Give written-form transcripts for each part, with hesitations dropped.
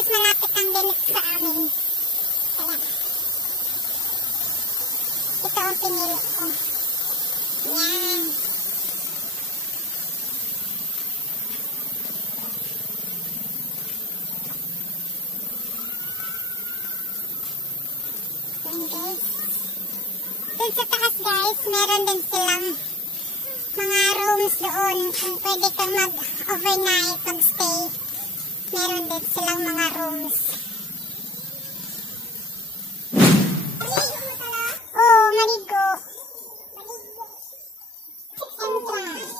guys, malapit ang limit sa amin. Ayan. Ito ang pinili ko. Ayan. Ayan guys. Doon sa taas guys, meron din silang mga rooms doon. Kung pwede kang mag-overnight, mag-stay. Meron din silang mga rooms. Oh, maligo. Entrance.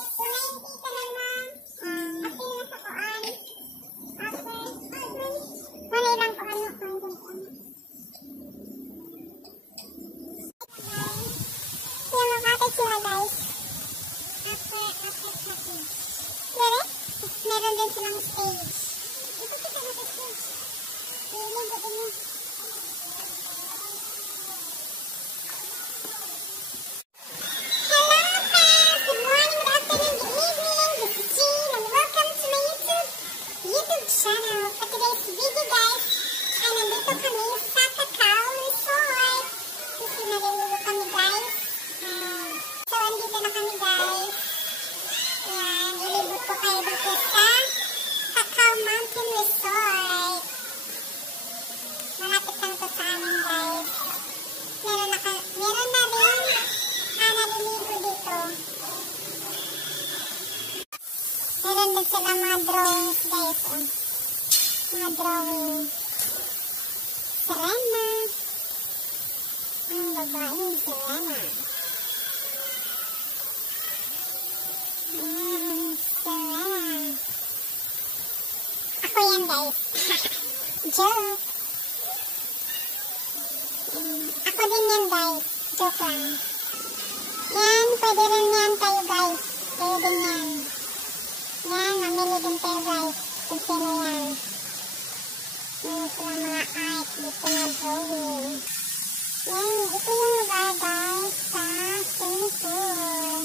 Wala lang ko ano. Kaya makakit sila guys. Meron din silang stage. Meron din sila mga drawings guys. Mga drawing. Serena. Ang babaeng Serena. Serena. Ako yan guys. Joke. Ako din yan guys. Joke lang. Yan, pwede rin yan tayo guys. Pwede din yan. Yan, mamili din tayo guys. Kung sino yan. Yan sila mga art. Dito na drawing. Yan, ito yung lugar guys sa Singapore.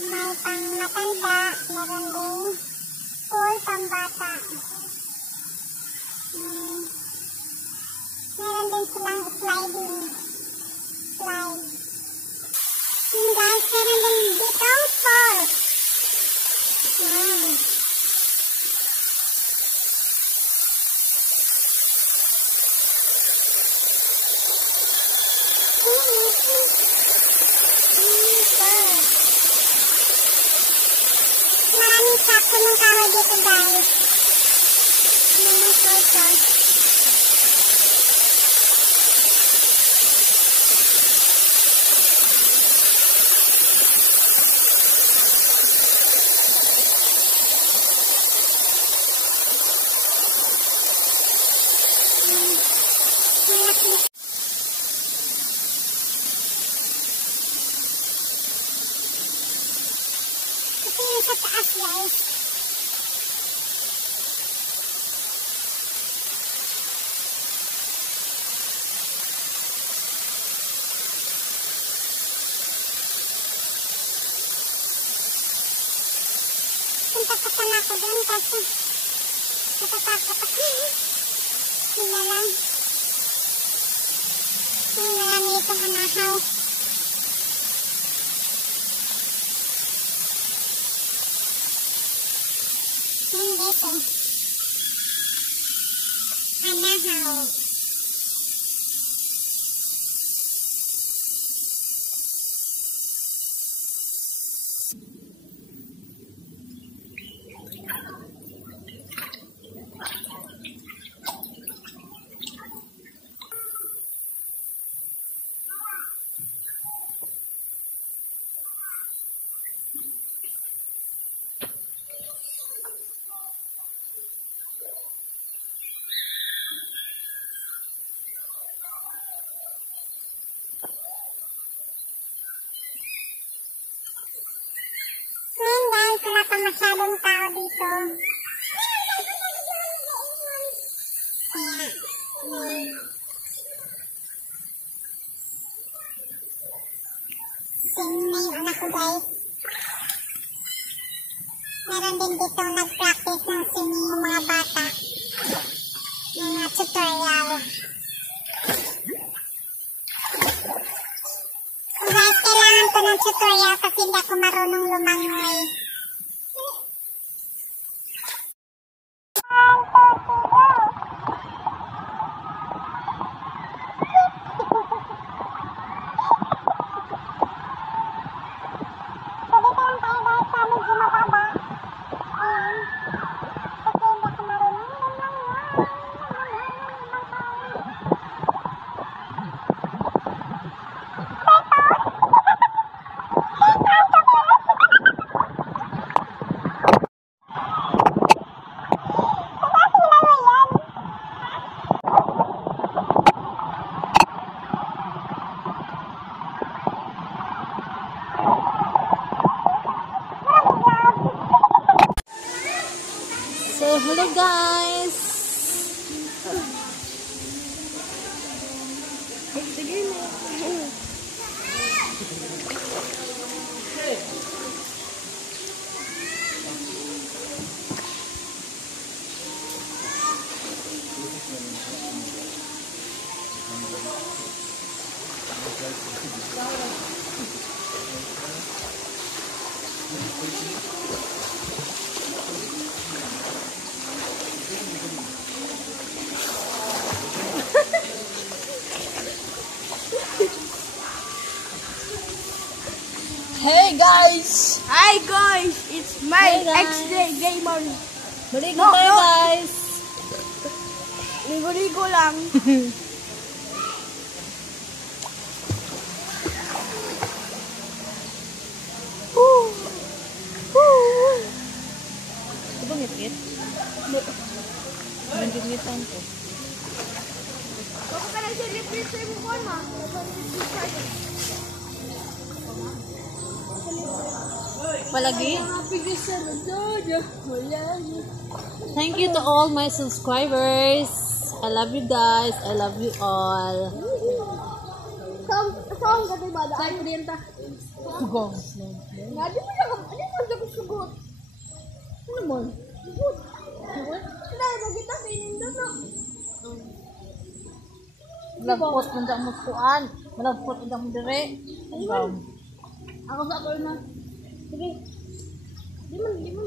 May pang matanda. Meron din pool pang bata. Meron din silang sliding. Slide. Yung guys, meron din dito falls. Maraming sakto ng kahoy dito guys. Maraming sakto. Ito yung sa taas guys. Punta pa sana ako doon kasi natatakot ako. Hindi lang. Hindi lang ito hanahaw. Hindi ito. Hanahaw. masyadong tao dito. ko guys. Meron din dito nag-practice ng singing yung mga bata. Mga tutorial. So guys, kailangan ko ng tutorial kasi hindi ako marunong lumangoy. So, hello guys! Hey guys! Hi guys! It's my Hey, guys. X-Day Gamer. Baligo tayo guys! Ligo-ligo lang. Ito ba ngipit? Nandinitan ko. Baka ka lang silip-lip sa mo ko, ma. Palagi? Happy December, Jojo. Thank you to all my subscribers. I love you guys. I love you all. Saan ka diba? Saan ko din ta? Go. Nga, di mo siya ka sugot. Ano mo? Sugot. Sugot? Kaya magkita sa inindot na. Malagpot mo dyan mo kuan. Malagpot mo dyan mo dire. Ako sa ako na. Sige. Di mo.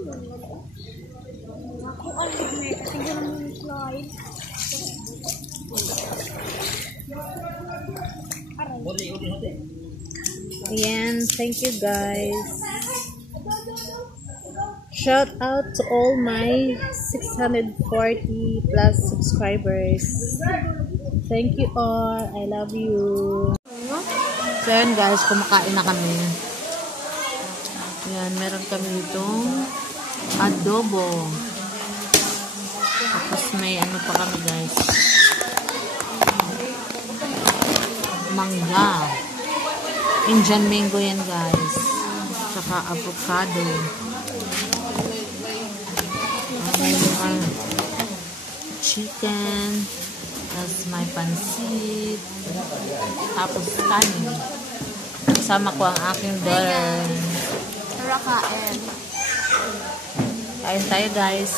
Ako ay may kasi ganun yung slide. Ayan. Thank you guys. Shout out to all my 640 plus subscribers. Thank you all. I love you. So yun guys, kumakain na kami. Yan, meron kami itong adobo. Tapos may ano pa kami guys. Mangga. Indian mango yan guys. Tsaka avocado. May chicken. Tapos may pansit. Tapos kanin. Kasama ko ang aking daughter. Tara kain. Kain tayo guys.